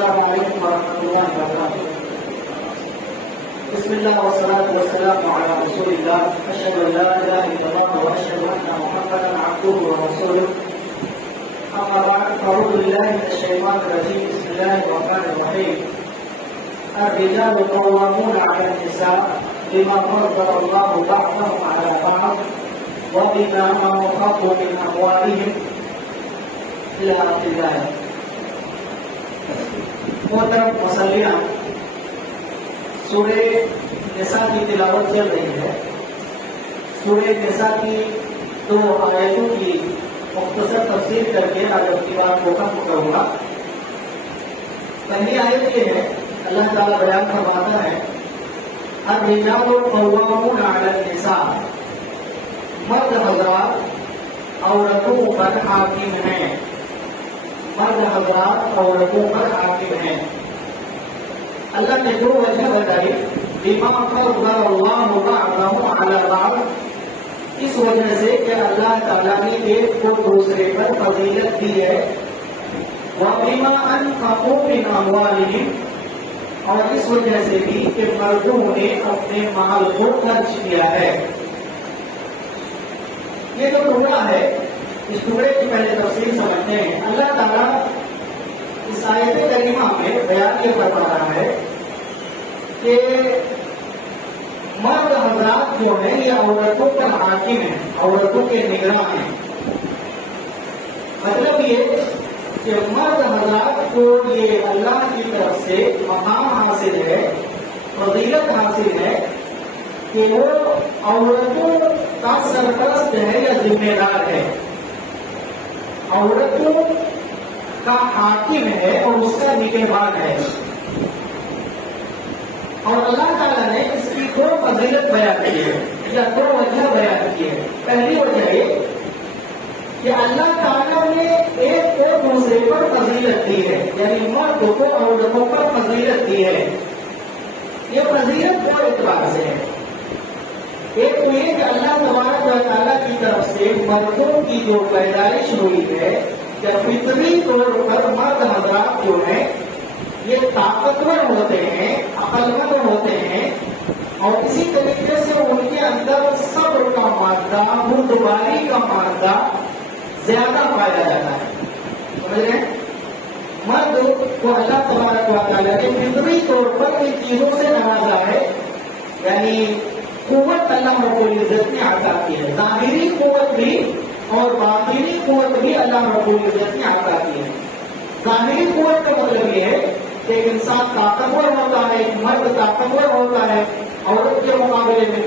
السلام علیکم ورحمۃ اللہ وبرکاتہ. بسم اللہ والصلاة والسلام علی رسول اللہ. اشہد ان لا الہ الا اللہ واشہد ان محمدا عبدہ ورسولہ. اما بعد فاعوذ باللہ من الشیطان الرجیم. بسم اللہ الرحمن الرحیم. الرجال قوامون علی النساء بما فضل اللہ بعضهم علی بعض وبما انفقوا من اموالهم الى آخر الآیہ. محترم مسلیان، سورہ نساء کی تلاوت چل رہی ہے. سورہ نساء کی 2 آیتوں کی مختصر تفسیر کر کے آج اپنی بات کو ختم کروں گا. پہلی آیت یہ ہے، اللہ تعالیٰ بیان فرماتا ہے الرجال قوامون علی النساء، مرد حضرات عورتوں پر حاکم ہیں. مرد حضرات عورتوں پر حاکم ہیں. اللہ نے 2 وجہ بتائی. بما فضل اللہ بعضهم علی بعض، اس وجہ سے کہ اللہ تعالیٰ نے ایک کو دوسرے پر فضیلت دی ہے. وبما انفقوا من اموالهم، اور اس وجہ سے بھی کہ مردوں نے اپنے مال کو خرچ کیا ہے. یہ جو ٹکڑا ہے، اس ٹکڑے کی پہلے تفصیل سمجھتے ہیں. اللہ تعالیٰ اس آیت کریمہ میں بیان یہ فرما رہا ہے کہ مرد حضرات جو ہیں یہ عورتوں پر حاکم ہیں، عورتوں کے نگراں ہیں. مطلب یہ کہ مرد حضرات کو یہ اللہ کی طرف سے مقام حاصل ہے، فضیلت حاصل ہے کہ وہ عورتوں کا سرپرست ہے یا ذمہ دار ہے، عورتوں کا حاکم ہے اور اس کا نگہبان ہے. اور اللہ تعالیٰ نے اس کی 2 فضیلت بیان کی ہے یا 2 وجہ بیان کی ہے. پہلی وجہ یہ کہ اللہ تعالیٰ نے ایک کو دوسرے پر فضیلت دی ہے، یعنی مرد کو عورتوں پر فضیلت دی ہے. یہ فضیلت 2 اعتبار سے ہے. ایک تو یہ کہ اللہ تبارک و تعالیٰ کی طرف سے مردوں کی جو پیدائش ہوئی ہے یا فطری طور پر مرد حضرات جو ہیں یہ طاقتور ہوتے ہیں، عقل مند ہوتے ہیں، اور اسی طریقے سے ان کے اندر صبر کا مادہ، بردباری کا مادہ زیادہ پایا جاتا ہے. سمجھ رہے ہیں؟ مرد کو اللہ تبارک و تعالیٰ نے فطری طور پر ان چیزوں سے نوازا ہے، یعنی قوت اللہ رب العزت نے عطا کی ہے. ظاہری قوت بھی اور باطنی قوت بھی اللہ رب العزت نے عطا کی ہے. ظاہری قوت کا مطلب یہ ہے کہ ایک انسان طاقتور ہوتا ہے، ایک مرد طاقتور ہوتا ہے، عورت کے مقابلے میں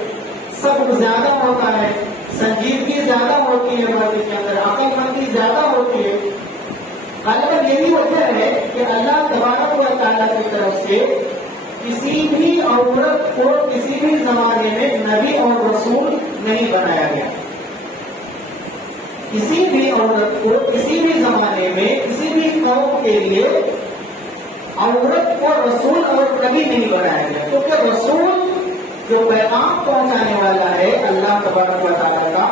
صبر زیادہ ہوتا ہے، سنجیدگی زیادہ ہوتی ہے، مرد کے اندر عقل مندی زیادہ ہوتی ہے. غالباً یہی وجہ ہے کہ اللہ تبارک و تعالیٰ کی طرف سے کسی بھی عورت کو کسی بھی زمانے میں نبی اور رسول نہیں بنایا گیا. کسی بھی عورت کو کسی بھی زمانے میں کسی بھی قوم کے لیے عورت کو رسول اور نبی نہیں بنایا گیا، کیونکہ رسول جو پیغام پہنچانے والا ہے اللہ تبارک و تعالیٰ کا،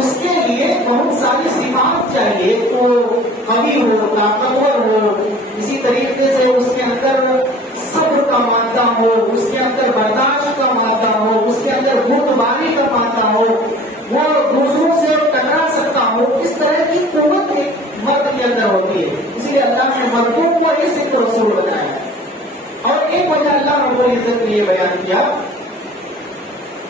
اس کے لیے بہت ساری صفات چاہیے. تو قوی ہو، طاقتور ہو، اسی طریقے سے اس کے اندر صبر کا مادہ ہو، اس کے اندر برداشت کا مادہ ہو، اس کے اندر بردباری کا مادہ ہو، وہ دوسروں سے ٹکرا سکتا ہو. اس طرح کی قوت مرد کے اندر ہوتی ہے. اسی لیے اللہ نے مردوں کو ہی صرف رسول بنایا. اور ایک وجہ اللہ رب العزت نے یہ بیان کیا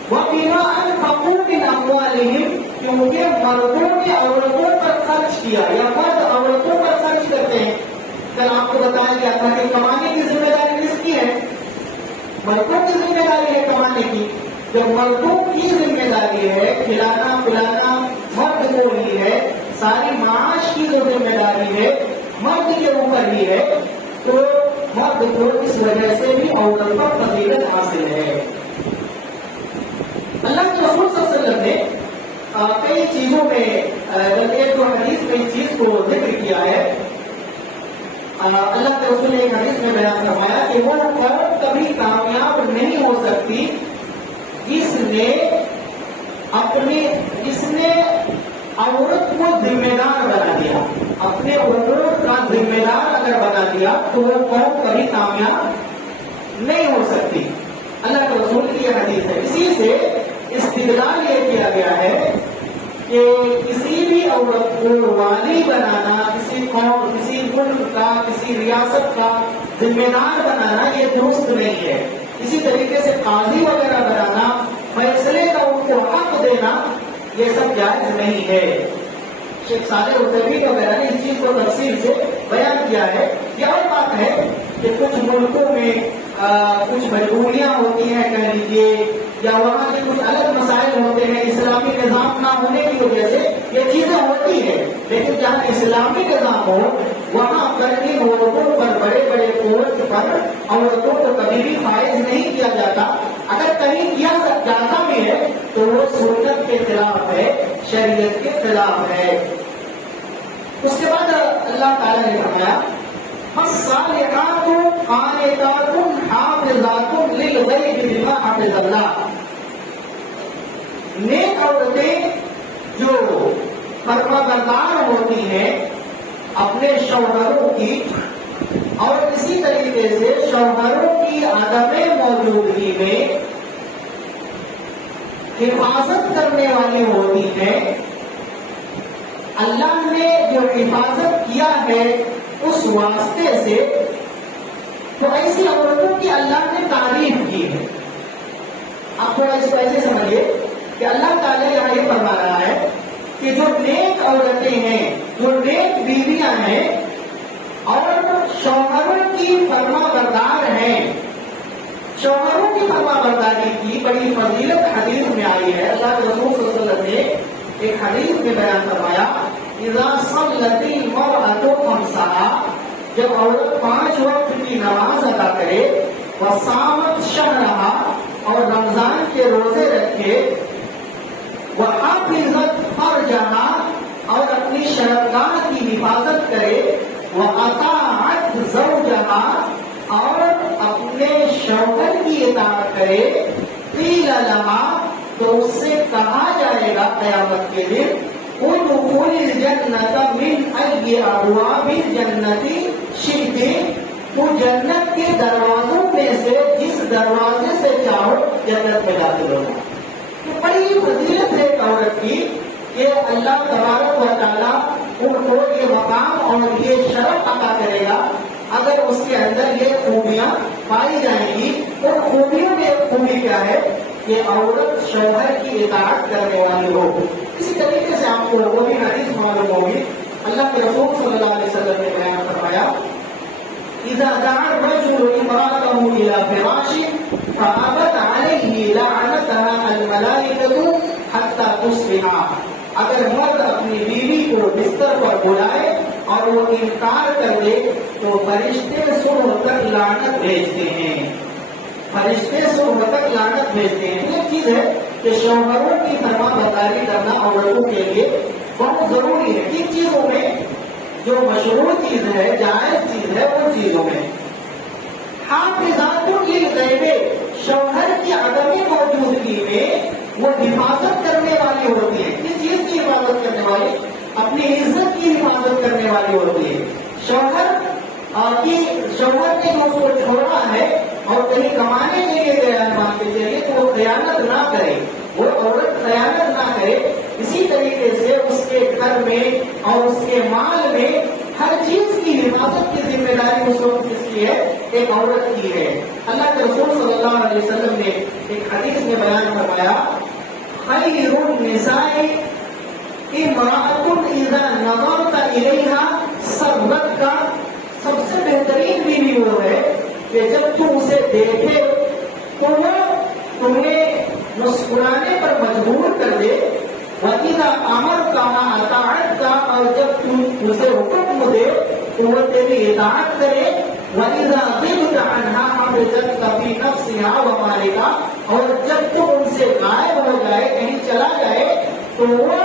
وَبِمَا أَنفَقُوا مِنْ أَمْوَالِهِمْ، کیونکہ مردوں نے عورتوں پر خرچ کیا یا مرد عورتوں پر خرچ کرتے ہیں. کل آپ کو بتایا گیا تھا کہ کمانے کی ذمہ داری کس کی ہے؟ مردوں کی ذمہ داری ہے کمانے کی. جب مردوں کی ذمہ داری ہے کھلانا پلانا مرد کو ہی ہے، ساری معاش کی جو ذمہ داری ہے مرد کے اوپر ہی ہے، تو مرد کو اس وجہ سے بھی عورت پر فضیلت حاصل ہے. اللہ کے رسول صلی اللہ علیہ وسلم نے کئی چیزوں میں ایک دو حدیث میں اس چیز کو ذکر کیا ہے. اللہ کے رسول نے ایک حدیث میں بیان فرمایا کہ وہ عورت کبھی کامیاب نہیں ہو سکتی جس نے عورت کو ذمہ دار بنا دیا، اپنے امور کا ذمہ دار اگر بنا دیا تو وہ قوم کبھی کامیاب نہیں ہو سکتی. اللہ کے رسول کی یہ حدیث ہے. اسی سے استدلال یہ کیا گیا ہے کہ کسی بھی عورت کو والی بنانا، کسی قوم، کسی ملک کا، کسی ریاست کا ذمہ دار بنانا یہ درست نہیں ہے. اسی طریقے سے قاضی وغیرہ بنانا، فیصلے کا ان کو حق دینا، یہ سب جائز نہیں ہے. شیخ صالح عثیمین وغیرہ نے اس چیز کو تفصیل سے بیان کیا ہے. یہ اور بات ہے کہ کچھ ملکوں میں کچھ مجبوریاں ہوتی ہیں کہہ لیجیے، یا وہاں کے کچھ الگ مسائل ہوتے ہیں، اسلامی نظام نہ ہونے کی وجہ سے یہ چیزیں ہوتی ہیں. لیکن جہاں اسلامی نظام ہو وہاں پر ان عورتوں پر بڑے بڑے کورٹ پر عورتوں کو کبھی بھی فائز نہیں کیا جاتا. اگر کہیں کیا جاتا بھی ہے تو وہ سنت کے خلاف ہے، شریعت کے خلاف ہے. اس کے بعد اللہ تعالیٰ نے فرمایا فالصالحات قانتات حافظات للغیب بما حفظ اللہ. نیک عورتیں جو فرما بردار ہوتی ہیں اپنے شوہروں کی، اور اسی طریقے سے شوہروں کی عدم موجودگی میں حفاظت کرنے والی ہوتی ہیں. اللہ نے جو حفاظت کیا ہے اس واسطے سے تو ایسی عورتوں کی اللہ نے تعریف کی ہے. آپ تھوڑا اس کو ایسے سمجھیے کہ اللہ تعالیٰ یہاں یہ فرما رہا ہے کہ جو نیک عورتیں ہیں، جو نیک بیویاں ہیں اور شوہروں کی فرما بردار ہیں، شوہروں کی فرما برداری کی بڑی فضیلت حدیث میں آئی ہے. اللہ کے رسول صلی اللہ علیہ وسلم نے ایک حدیث میں بیان فرمایا اذا صلت المرأة خمسها، جب عورت 5 وقت کی نماز ادا کرے، وصامت شهرها، اور رمضان کے روزے رکھے، وحافظت فرجها، اور اپنی شرمگاہ کی حفاظت کرے، واطاعت زوجها، اور اپنے شوہر کی اطاعت کرے، قیل لها، تو اس سے کہا جائے گا قیامت کے دن ادخل الجنۃ من ای ابواب الجنۃ شئت، تو جنت کے دروازوں میں سے جس دروازے سے چاہو جنت میں داخل ہوگا. تو بڑی فضیلت ہے عورت کی کہ اللہ تبارک و تعالیٰ ان کو یہ مقام اور یہ شرف عطا کرے گا اگر اس کے اندر یہ خوبیاں پائی جائیں گی. اور خوبیوں میں ایک خوبی کیا ہے کہ عورت شوہر کی اطاعت کرنے والی ہو. اسی طریقے سے آپ کو وہ بھی حدیث معلوم ہوگی، اللہ کے رسول صلی اللہ علیہ وسلم نے بیان فرمایا اذا دعا الرجل امرأته الى فراشه فابت عليه لعنتها الملائکة حتى تصبح، اگر مرد اپنی بیوی کو بستر پر بلائے اور وہ انکار کر دے تو فرشتے صبح تک لعنت بھیجتے ہیں. فرشتے صبح تک لعنت بھیجتے ہیں. یہ چیز ہے کہ شوہروں کی فرما برداری کرنا عورتوں کے لیے بہت ضروری ہے. کن چیزوں میں؟ جو مشروع چیز ہے، جائز چیز ہے، ان چیزوں میں. حافظات للغیب، شوہر کی عدم موجودگی میں وہ حفاظت کرنے والی ہوتی ہے. کس چیز کی حفاظت کرنے والی؟ اپنی عزت کی حفاظت کرنے والی ہوتی ہے. شوہر نے جو اس کو چھوڑا ہے اور کہیں کمانے کے لیے گیا ہے مان کے چلیے، تو وہ خیانت نہ کرے، وہ عورت خیانت نہ کرے. اسی طریقے سے اس کے گھر میں اور اس کے مال میں ہر چیز کی حفاظت کی ذمہ داری اس وقت کس کی ہے؟ ایک عورت کی ہے. اللہ کے رسول صلی اللہ علیہ وسلم نے ایک حدیث میں بیان فرمایا خیر النساء امرأة اذا نظرت الیها سرتک، سب سے بہترین بیوی وہ ہے کہ جب تم اسے دیکھے تو وہ تمہیں مسکرانے پر مجبور کر دے. وَإِذَا أَمَرْتَهَا أَطَاعَتْكَ، اور جب تم اسے حکم دے تو وہ تیری اطاعت کرے. وَإِذَا غِبْتَ عَنْهَا حَفِظَتْكَ فِي نَفْسِهَا وَمَالِكَ، اور جب تم ان سے غائب ہو جائے، کہیں چلا جائے، تو وہ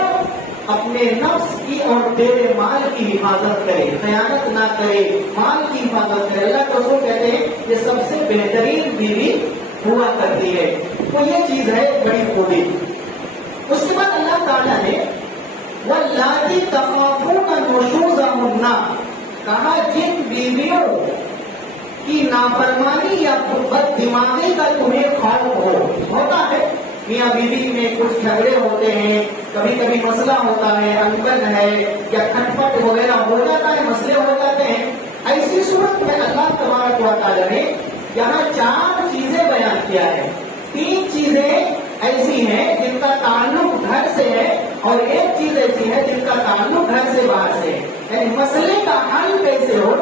اپنے نفس کی اور تیرے مال کی حفاظت کرے، خیانت نہ کرے، مال کی حفاظت کرے. اللہ کے رسول کہتے ہیں یہ سب سے بہترین بیوی ہوا کرتی ہے. تو یہ چیز ہے بڑی خوبی. اس کے بعد اللہ تعالیٰ نے وَاللَّاتِي تَخَافُونَ نُشُوزَهُنَّ، کہا جن بیویوں کی نافرمانی یا بد دماغی کا تمہیں خوف ہوتا ہے، میاں بیوی میں کچھ جھگڑے ہوتے ہیں، کبھی کبھی مسئلہ ہوتا ہے، انبن ہے یا کھٹ پٹ وغیرہ ہو جاتا ہے، مسئلے ہو جاتے ہیں، ایسی صورت میں اللہ تبارک و تعالیٰ نے یہاں 4 چیزیں بیان کیا ہے. 3 چیزیں ایسی ہیں جن کا تعلق گھر سے ہے اور 1 چیز ایسی ہے جن کا تعلق گھر سے باہر سے ہے. یعنی مسئلے کا حل کیسے ہو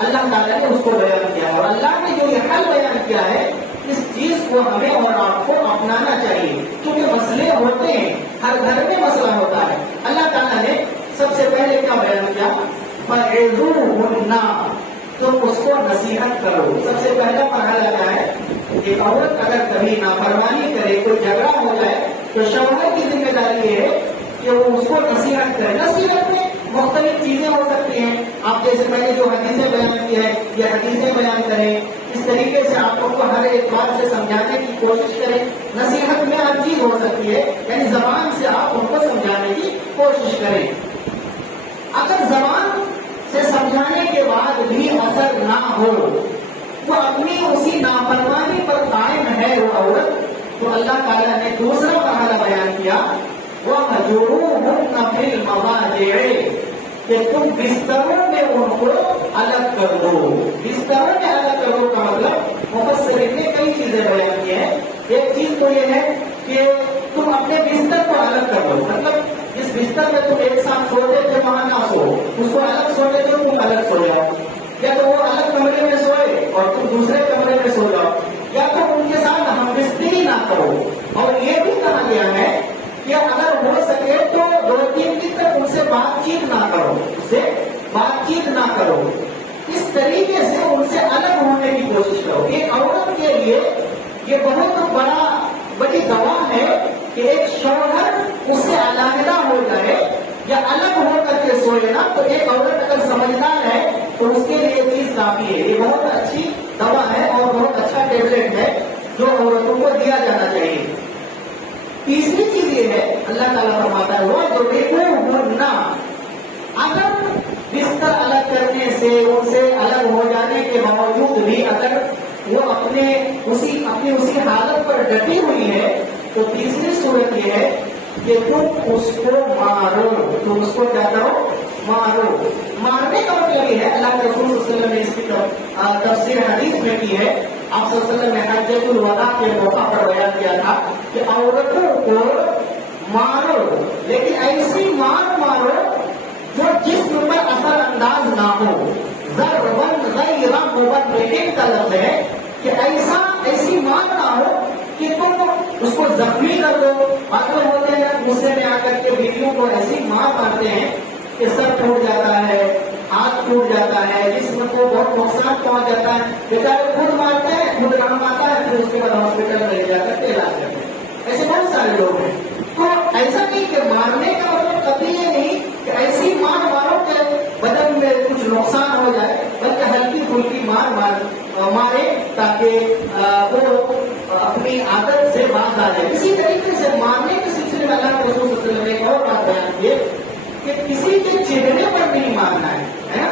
اللہ تعالیٰ نے اس کو بیان کیا، اور اللہ نے جو یہ حل بیان کیا ہے اس چیز کو ہمیں اور آپ کو اپنانا چاہیے، کیونکہ مسئلے ہوتے ہیں، ہر گھر میں مسئلہ ہوتا ہے. اللہ تعالیٰ نے سب سے پہلے کیا بیان کیا؟ فَعِظُوهُنَّ، تم اس کو نصیحت کرو. سب سے پہلا مرحلہ کیا ہے کہ عورت اگر کبھی نافرمانی کرے، کوئی جھگڑا ہو جائے تو شوہر کی ذمہ داری یہ ہے کہ وہ اس کو نصیحت کرے. نصیحت میں مختلف چیزیں ہو سکتی ہیں. آپ جیسے میں نے جو حدیثیں بیان کی ہے یہ حدیثیں بیان کریں، اس طریقے سے آپ کو ہر ایک بات سے سمجھانے کی کوشش کریں. نصیحت میں ہر چیز ہو سکتی ہے، یعنی زبان سے آپ ان کو سمجھانے کی کوشش کریں. اگر زبان سے سمجھانے کے بعد بھی اثر نہ ہو، وہ اپنی اسی نافرمانی پر قائم ہے وہ عورت، تو اللہ تعالیٰ نے دوسرا مرحلہ بیان کیا، وَهْجُرُوهُنَّ فِي الْمَضَاجِعِ، کہ تم بستروں میں ان کو الگ کر دو. بستروں میں الگ کر دو کا مطلب مفسرین نے کئی چیزیں بیان کی ہیں. ایک چیز تو یہ ہے کہ تم اپنے بستر کو الگ کر دو، مطلب جس بستر میں تم ایک ساتھ سوتے تھے وہاں نہ سو، اس کو الگ سوتے تھے تم الگ سو جاؤ، یا تو وہ الگ کمرے میں سوئے اور تم دوسرے کمرے میں سو جاؤ، یا تو ان کے ساتھ ہم بستری نہ کرو. اور یہ بھی کہا گیا ہے کہ اگر ہو سکے تو 2-3 دن تک ان سے بات چیت نہ کرو، اس سے بات چیت نہ کرو. اس طریقے سے ان سے الگ ہونے کی کوشش کرو. ایک عورت کے لیے یہ بہت بڑی دوا ہے کہ ایک شوہر اس سے علیحدہ ہو جائے یا الگ ہو کر کے سوئے نا، تو ایک عورت اگر سمجھدار ہے تو اس کے لیے چیز کافی ہے. یہ بہت اچھی دوا ہے اور بہت اچھا ٹیبلٹ ہے جو عورتوں کو دیا جانا چاہیے. تیسری چیز یہ ہے اللہ تعالیٰ فرماتا ہے وَجُرِئُوهُنَّ، اگر بستر الگ کرنے سے ان سے الگ ہو جانے کے باوجود بھی اگر وہ اپنی اسی حالت پر ڈٹی ہوئی ہے تو تیسری صورت یہ ہے کہ تم اس کو مارو. تم اس کو کیا کرو؟ مارو. مارنے کا مطلب یہ ہے، اللہ کے رسول صلی اللہ علیہ وسلم نے اس کی تفسیر حدیث میں کی ہے. آپ صلی اللہ علیہ وسلم نے حجۃ الوداع کے موقع پر بیان کیا تھا کہ عورتوں کو مارو، لیکن ایسی مارو جو جسم پر اثر انداز نہ ہو. ضرباً غیر مبرح کا لفظ ہے کہ ایسی مار نہ ہو کہ تم اس کو زخمی کر دو. مطلب ہوتے ہیں غصے میں آ کر کے بیویوں کو ایسی مار مارتے ہیں کہ سر ٹوٹ جاتا ہے، ہاتھ ٹوٹ جاتا ہے، جسم کو بہت نقصان پہنچ جاتا ہے. بیچارے خود مارتے ہیں، خود رحم آتا ہے، پھر اس کے بعد ہاسپٹل میں لے جا کر کے علاج کرتے ہیں. ایسے بہت سارے لوگ ہیں. تو ایسا نہیں کہ مارنے کا مطلب کبھی یہ نہیں کہ ایسی مار مارو کہ بدن میں کچھ نقصان ہو جائے، بلکہ ہلکی پھلکی مارے تاکہ وہ اپنی عادت سے باز آ جائے. اسی طریقے سے مارنے کے سلسلے میں اللہ کے رسول صلی اللہ علیہ وسلم نے ایک اور بات بیان کی ہے کہ کسی کے چہرے پر نہیں مارنا ہے.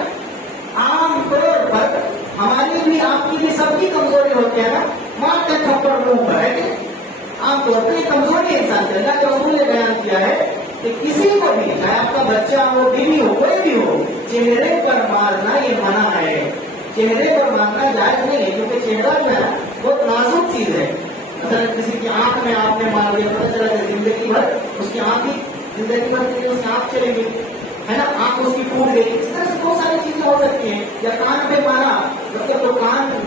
عام طور پر ہماری بھی آپ کی بھی سب کی کمزوری ہوتی ہے نا، مارتے تھپڑ منہ پر ہے کہ عام طور پر یہ کمزوری انسان سے. اللہ کے رسول نے بیان کیا ہے کہ کسی کو بھی، چاہے آپ کا بچہ ہو، بیوی ہو، کوئی بھی ہو، چہرے پر مارنا یہ منع ہے. چہرے پر مارنا جائز نہیں ہے، کیونکہ چہرہ جو ہے بہت نازک چیز ہے. مثلا کسی کی آنکھ میں آپ نے مار دیا، پتہ چلا کہ زندگی بھر اس کی آنکھ ہی زندگی بھر اس کی آنکھ چلے گی، ہے نا، آنکھ اس کی ٹوٹ گئی. اس طرح سے بہت ساری چیزیں ہو سکتی ہیں. یا کان پہ مارا، مطلب تو کان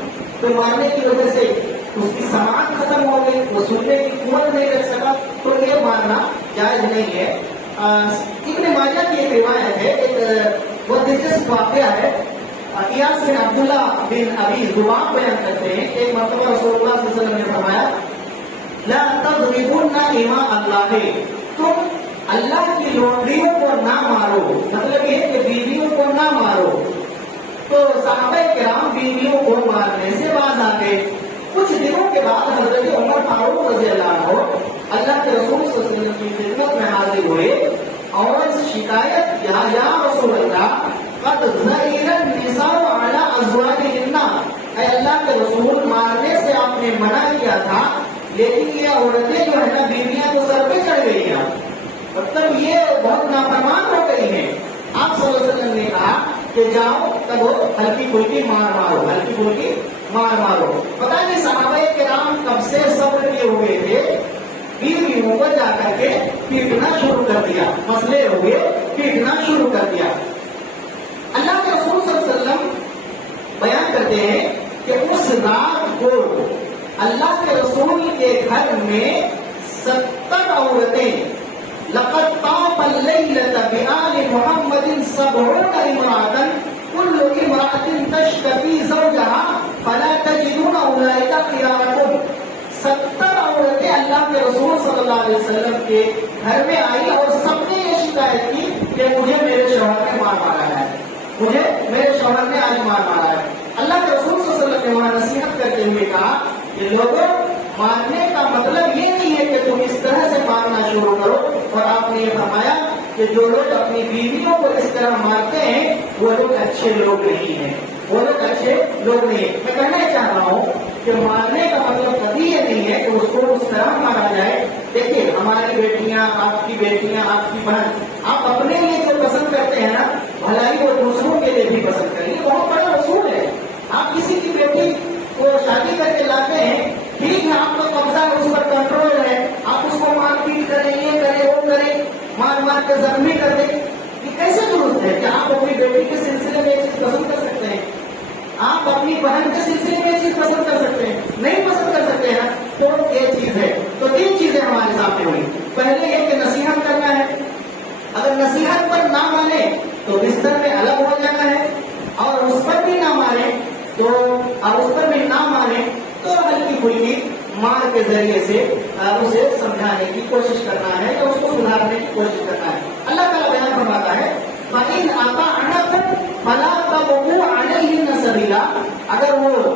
پہ مارنے کی وجہ سے اس کی سماعت ختم ہو گئی، وہ سننے کی قوت نہیں رکھ سکا، تو یہ مارنا جائز نہیں ہے. ابن ماجہ کی ایک روایت ہے، ایک بہت دلچسپ واقعہ ہے. ایاس بن عبداللہ بن ابی ذباب بیان کرتے ہیں، ایک مرتبہ رسول اللہ صلی اللہ علیہ وسلم نے فرمایا لا تضربن اماء اللہ، تم اللہ کی لونڈیوں کو نہ مارو. مطلب یہ کہ بیویوں کو نہ مارو. تو صحابہ کرام بیویوں کو مارنے سے باز آ گئے. کچھ دنوں کے بعد حضرت عمر فاروق رضی اللہ عنہ اللہ کے رسول صلی اللہ علیہ وسلم کی خدمت میں حاضر ہوئے اور شکایت کیا، یا رسول اللہ قد ظہر النساء علی ازواجہن، اے اللہ کے رسول مارنے سے آپ نے منع کیا تھا، لیکن یہ عورتیں جو ہے نا بیویاں تو سر پہ چڑھ گئی ہیں، مطلب یہ بہت نافرمان ہو گئی ہیں۔ آپ صلی اللہ علیہ وسلم نے کہا کہ جاؤ تب ہلکی پھلکی مار مارو، ہلکی پھلکی مار مارو۔ پتہ نہیں صحابہ کرام کب سے صبر کیے ہوئے تھے، بیویوں کو جا کر کے پیٹنا شروع کر دیا، مسئلے ہوئے پیٹنا شروع کر دیا۔ اللہ کے رسول صلی اللہ علیہ وسلم بیان کرتے ہیں کہ اس رات کو اللہ کے رسول کے گھر میں 70 عورتیں، لقد طاف الليلة بآل محمد 70 امرأة كل امرأة تشتكي زوجها فلا تجدون أولئك خياركم۔ 70 عورتیں اللہ کے رسول صلی اللہ علیہ وسلم کے گھر میں آئی اور سب نے یہ شکایت کی کہ مجھے میرے شوہر نے مار مارا ہے، مجھے میرے شوہر نے آج مار مارا ہے۔ اللہ کے رسول صلی اللہ علیہ وسلم نے وہاں نصیحت کرتے ہوئے کہا کہ لوگوں، مارنے کا مطلب یہ نہیں ہے کہ تم اس طرح سے مارنا شروع کرو، اور آپ نے یہ فرمایا کہ جو لوگ اپنی بیویوں کو اس طرح مارتے ہیں وہ لوگ اچھے لوگ نہیں ہیں، وہ لوگ اچھے لوگ نہیں ہیں۔ میں کہنا چاہ رہا ہوں کہ مارنے کا مطلب کبھی یہ نہیں ہے کہ اس کو اس طرح مارا جائے۔ دیکھیے ہماری بیٹیاں، آپ کی بیٹیاں، آپ کی بہن، آپ اپنے لیے جو پسند کرتے ہیں نا بھلائی وہ دوسروں کے لیے بھی پسند کریں، یہ بہت بڑا اصول ہے۔ آپ کسی کی بیٹی کو شادی کر کے لاتے ہیں، ٹھیک ہے آپ کا قبضہ ہے، اس پر کنٹرول ہے، آپ اس کو مار پیٹ کریں، یہ کریں وہ کریں، مار مار کے زخمی کر دیں، یہ کیسے درست ہے کہ آپ اپنی بیٹی کے سلسلے میں یہ چیز پسند کر سکتے ہیں؟ آپ اپنی بہن کے سلسلے میں یہ چیز پسند کر سکتے ہیں؟ نہیں پسند کر سکتے ہیں۔ تو یہ چیز ہے، تو 3 چیزیں ہمارے سامنے ہوئی۔ پہلے یہ کہ نصیحت کرنا ہے، اگر نصیحت پر نہ مانے تو بستر میں الگ ہو جانا ہے، اور اس پر بھی نہ مانے تو ہلکی پھلکی مار کے ذریعے سے اسے سمجھانے کی کوشش کرنا ہے یا اس کو سدھارنے کی کوشش کرنا ہے۔ اللہ تعالیٰ بیان فرماتا ہے فَإِنْ أَطَعْنَكُمْ فَلَا تَبْغُوا عَلَيْهِنَّ سَبِيلًا، اگر وہ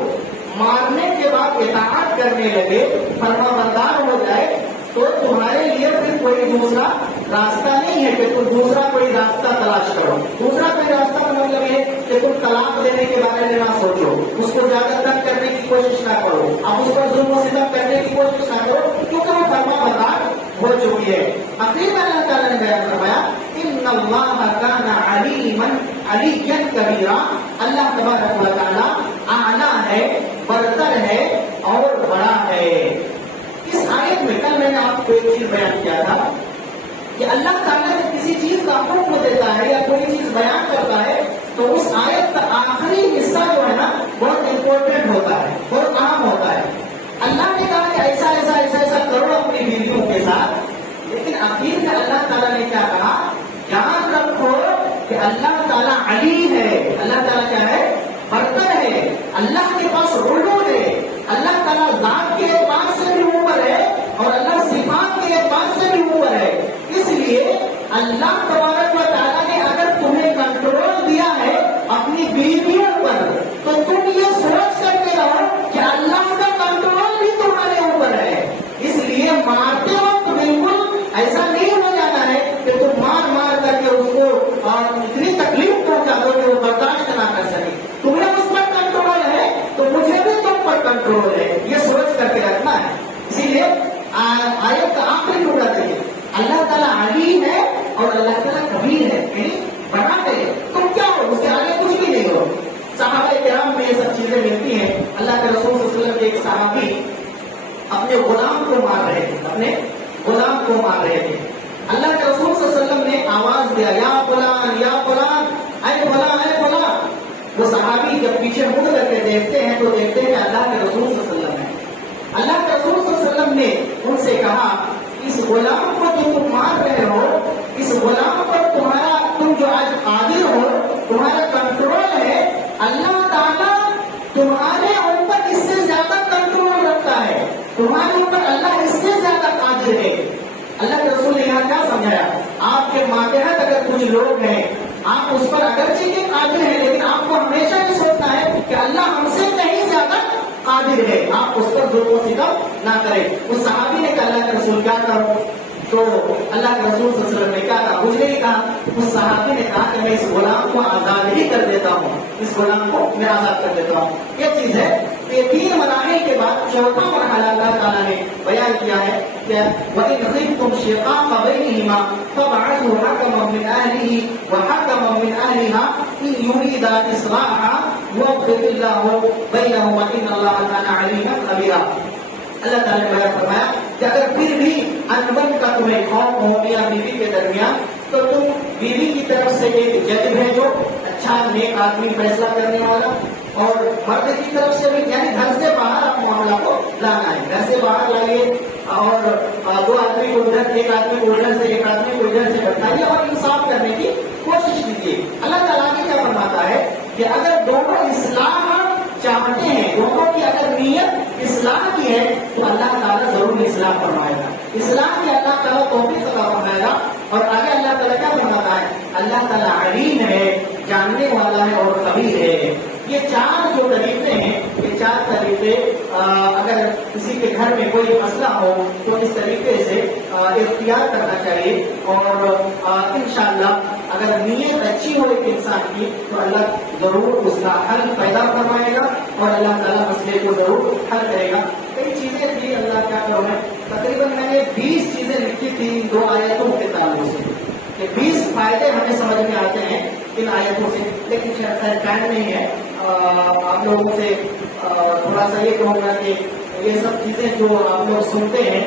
مارنے کے بعد اطاعت کرنے لگے، فرما بردار ہو جائے، تو تمہارے لیے پھر کوئی دوسرا راستہ نہیں ہے کہ تم دوسرا کوئی راستہ تلاش کرو۔ دوسرا کوئی راستہ کا مطلب یہ کہ تم طلاق دینے کے بارے میں نہ سوچو، اس کو زیادہ تنگ کرنے کی کوشش نہ کرو، اب اس پر ظلم و ستم کرنے کی کوشش نہ کرو، کیونکہ وہ فرما بردار ہو چکی ہے۔ آخر میں اللہ تعالیٰ نے بیان فرمایا ان اللہ کان علیما علیٰ کبیرا، اللہ تبارک و تعالیٰ اعلیٰ ہے، برتر ہے اور بڑا ہے۔ اس آیت میں کل میں نے آپ کو ایک چیز بیان کیا تھا کہ اللہ تعالیٰ جب کسی چیز کا حکم دیتا ہے یا کوئی چیز بیان کرتا ہے تو اس آیت کا آخری حصہ جو ہے نا بہت امپورٹنٹ ہوتا ہے، بہت اہم ہوتا ہے۔ اللہ نے کہا کہ ایسا ایسا ایسا ایسا کرو اپنی بیویوں کے ساتھ، لیکن آخر میں اللہ تعالیٰ نے کیا کہا؟ یاد رکھو کہ اللہ تعالیٰ علی ہے، اللہ تعالیٰ کیا ہے؟ برتر ہے، اللہ کے پاس علو ہے، اللہ تعالیٰ ذات کے اعتبار سے بھی اوپر ہے اور اللہ صفات کے اعتبار سے بھی اوپر ہے۔ اس لیے اللہ تبارک و تعالیٰ نے اگر تمہیں کنٹرول دیا ہے اپنی بیویوں پر تو تم یہ سوچ کر کے رہو کہ اللہ کا کنٹرول بھی تمہارے اوپر ہے۔ اس لیے مارتے وقت بالکل ایسا نہیں ہو جانا ہے کہ تم مار مار کر کے اس کو اتنی تکلیف پہنچا دو کہ وہ برداشت نہ کر سکے۔ تمہیں اس پر کنٹرول ہے تو مجھے بھی تم پر کنٹرول ہے، یہ سوچ کر کے رکھنا ہے۔ اسی لیے آیت کا آخری ٹکڑا دیکھیے، اللہ تعالیٰ علی ہے اور اللہ تعالیٰ کبیر ہے، یعنی بڑا ہے، تم کیا ہو، اس کے آگے کچھ بھی نہیں ہو۔ صحابہ کرام میں یہ سب چیزیں ملتی ہیں۔ اللہ کے رسول صلی اللہ علیہ وسلم کے ایک صحابی اپنے غلام کو مار رہے تھے، اپنے غلام کو مار رہے تھے۔ اللہ کے رسول صلی اللہ علیہ وسلم نے آواز دیا یا فلان یا فلان، اے فلان اے فلان۔ وہ صحابی جب پیچھے مڑ کر کے دیکھتے ہیں تو دیکھتے ہیں کہ اللہ کے رسول صلی اللہ علیہ وسلم ہے۔ اللہ کے رسول صلی اللہ علیہ وسلم نے ان سے کہا اس غلام کو جو تم مار رہے ہو، اس غلام پر تم جو آج قادر ہو، تمہارا کنٹرول ہے، اللہ تعالیٰ تمہارے اوپر اس سے زیادہ کنٹرول رکھتا ہے، تمہارے اوپر اللہ اس سے زیادہ قادر ہے۔ اللہ کے رسول نے یہاں کیا سمجھایا؟ آپ کے ماتحت اگر کچھ لوگ ہیں، آپ اس پر اگرچہ کے قادر ہیں، لیکن آپ کو ہمیشہ یہ سوچنا ہے کہ اللہ ہم سے کہیں زیادہ قادر ہے، آپ اس پر ظلم و ستم نہ کریں۔ اس صحابی نے کہا اللہ کے رسول کیا کرو؟ تو اللہ کے رسول صلی اللہ علیہ وسلم نے کیا کہا؟ مجھے ہی کہا، اس صحابی نے کہا کہ میں اس غلام کو آزاد ہی کر دیتا ہوں، اس غلام کو میں آزاد کر دیتا ہوں۔ یہ چیز ہے کہ 3 مراحل کے بعد چوتھا مرحلہ اللہ تعالیٰ نے بیان کیا ہے کہ وَإِنْ خِفْتُمْ شِقَاقَ بَيْنِهِمَا فَابْعَثُوا حَكَمًا مِنْ أَهْلِهِ وَحَكَمًا مِنْ أَهْلِهَا إِنْ يُرِيدَا إِصْلَاحًا يُوَفِّقِ اللَّهُ بَيْنَهُمَا إِنَّ اللَّهَ كَانَ عَلِيمًا خَبِيرًا۔ اللہ تعالیٰ نے بیان فرمایا کہ اگر پھر بھی انبن کا تمہیں خوف ہو میاں بیوی کے درمیان، تو تم بیوی کی طرف سے ایک جج بھیجو، اچھا نیک آدمی فیصلہ کرنے والا، اور مرد کی طرف سے بھی، یعنی گھر سے باہر آپ معاملہ کو لانا ہے، گھر سے باہر لائیے اور 2 آدمی کو ادھر، 1 آدمی کو ادھر سے، 1 آدمی کو ادھر سے بتائیے اور انصاف کرنے کی کوشش کیجیے۔ اللہ تعالیٰ نے کیا فرماتا ہے کہ اگر دونوں اصلاح چاہتے ہیں، دونوں کی اگر نیت اصلاح کی ہے تو اللہ تعالیٰ ضرور اصلاح فرمائے گا، اصلاح کی اللہ تعالیٰ توفیق عطا فرمائے گا۔ اور آگے اللہ تعالیٰ کیا فرماتا ہے؟ اللہ تعالیٰ علیم ہے، جاننے والا ہے اور خبیر ہے۔ یہ 4 جو طریقے ہیں، یہ 4 طریقے اگر کسی کے گھر میں کوئی مسئلہ ہو تو اس طریقے سے اختیار کرنا چاہیے، اور انشاءاللہ اگر نیت اچھی ہو ایک انسان کی تو اللہ ضرور اس کا حل پیدا فرمائے گا اور اللہ تعالیٰ مسئلے کو ضرور حل کرے گا۔ کئی چیزیں تھی، اللہ کیا کرو ہے، تقریباً میں نے 20 چیزیں لکھی تھی 2 آیتوں کے تعلق سے، کہ 20 فائدے ہمیں سمجھ میں آتے ہیں ان آیتوں سے، لیکن شاید ٹائم نہیں ہے۔ آپ لوگوں سے تھوڑا سا یہ کہوں گا کہ یہ سب چیزیں جو آپ لوگ سنتے ہیں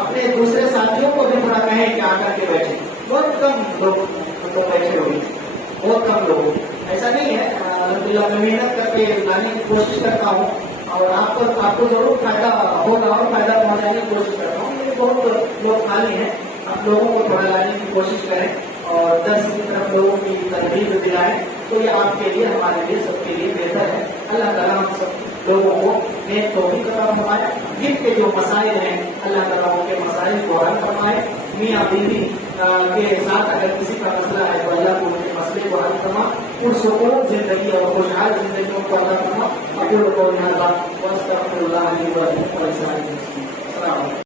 اپنے دوسرے ساتھیوں کو بھی تھوڑا کہیں کہ آ کر کے بیٹھے۔ بہت کم لوگ بیٹھے ہوئے، بہت کم لوگ، ایسا نہیں ہے، الحمدللہ میں محنت کر کے لانے کی کوشش کرتا ہوں اور آپ کو ضرور فائدہ ہوگا اور فائدہ پہنچانے کی کوشش کرتا ہوں، لیکن بہت لوگ خالی ہیں، آپ لوگوں کو تھوڑا لانے کی کوشش کریں اور درس کی طرف لوگوں کی ترغیب دلائیں، تو یہ آپ کے لیے، ہمارے لیے، سب کے لیے بہتر ہے۔ اللہ تعالیٰ ہم سب لوگوں کو نیک توفیق عطا فرمائے، جن کے جو مسائل ہیں اللہ تعالیٰ ان کے مسائل کو حل فرمائے، میاں بیوی کے ساتھ اگر کسی کا مسئلہ ہے تو اللہ کو ان کے مسئلے کو حل فرما، پرسکون زندگی اور خوشحال زندگیوں کو عطا فرما۔ اقول قولی ھذا واستغفر اللہ لی ولکم ولسائر المسلمین۔ السلام علیکم۔